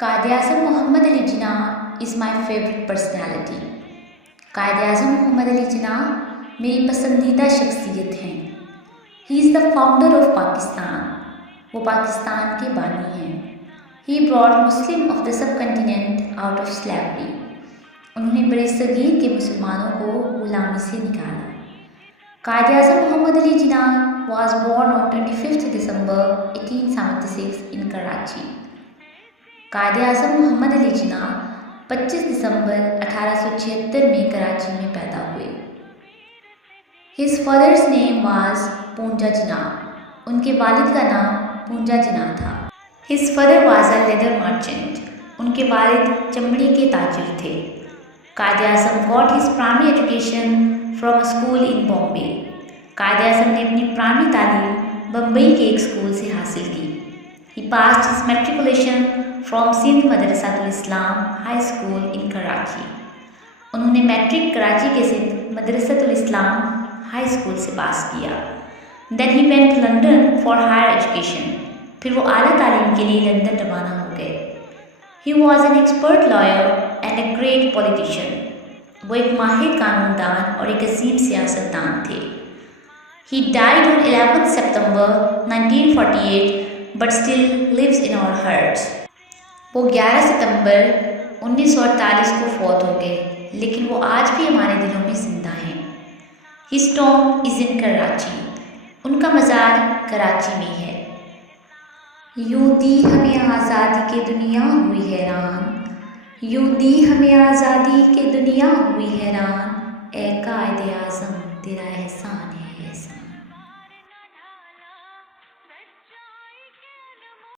Quaid Azam Muhammad Ali Jinnah is my favourite personality. قائد اعظم محمد علی جناح میری پسندیدہ شخصیت ہیں۔ He is the founder of Pakistan. وہ پاکستان کے بانی ہیں۔ He brought Muslim of the subcontinent out of slavery. انہوں نے برِ صغیر کے مسلمانوں کو غلامی سے نکالا۔ Quaid Azam Muhammad Ali Jinnah was born on 25 December 1876 in Karachi. Quaid Azam Muhammad Ali جناح 25 دسمبر 1876 میں کراچی میں پیدا ہوئے۔ His father's name was Poonja جناح۔ ان کے والد کا نام پونجا جناح تھا۔ His father was a leather merchant۔ ان کے والد چمڑے کے تاجر تھے۔ Quaid Azam got his primary education from a school in Bombay۔ Quaid Azam نے اپنی پرائمری تعلیم بمبئی کے ایک اسکول سے حاصل کی۔ He passed his matriculation from Sindh مدرسۃ الاسلام ہائی اسکول in کراچی۔ انہوں نے میٹرک کراچی کے سندھ مدرسۃ الاسلام ہائی اسکول سے پاس کیا۔ Then he went to London for higher education۔ پھر وہ اعلیٰ تعلیم کے لیے لندن روانہ ہو گئے۔ He was an expert lawyer and a great politician۔ وہ ایک ماہر قانون دان اور ایک عظیم سیاست دان تھے۔ He died on 11 September 1948 but still lives in our hearts۔ وہ 11 ستمبر 1948 کو فوت ہو گئے، لیکن وہ آج بھی ہمارے دلوں میں زندہ ہیں۔ His tomb is in Karachi. ان کا مزار کراچی میں ہے۔ یوں دی ہمیں آزادی کے دنیا ہوئی حیران، یوں دی ہمیں آزادی کے دنیا ہوئی حیران، اے قائد اعظم تیرا احسان ہے۔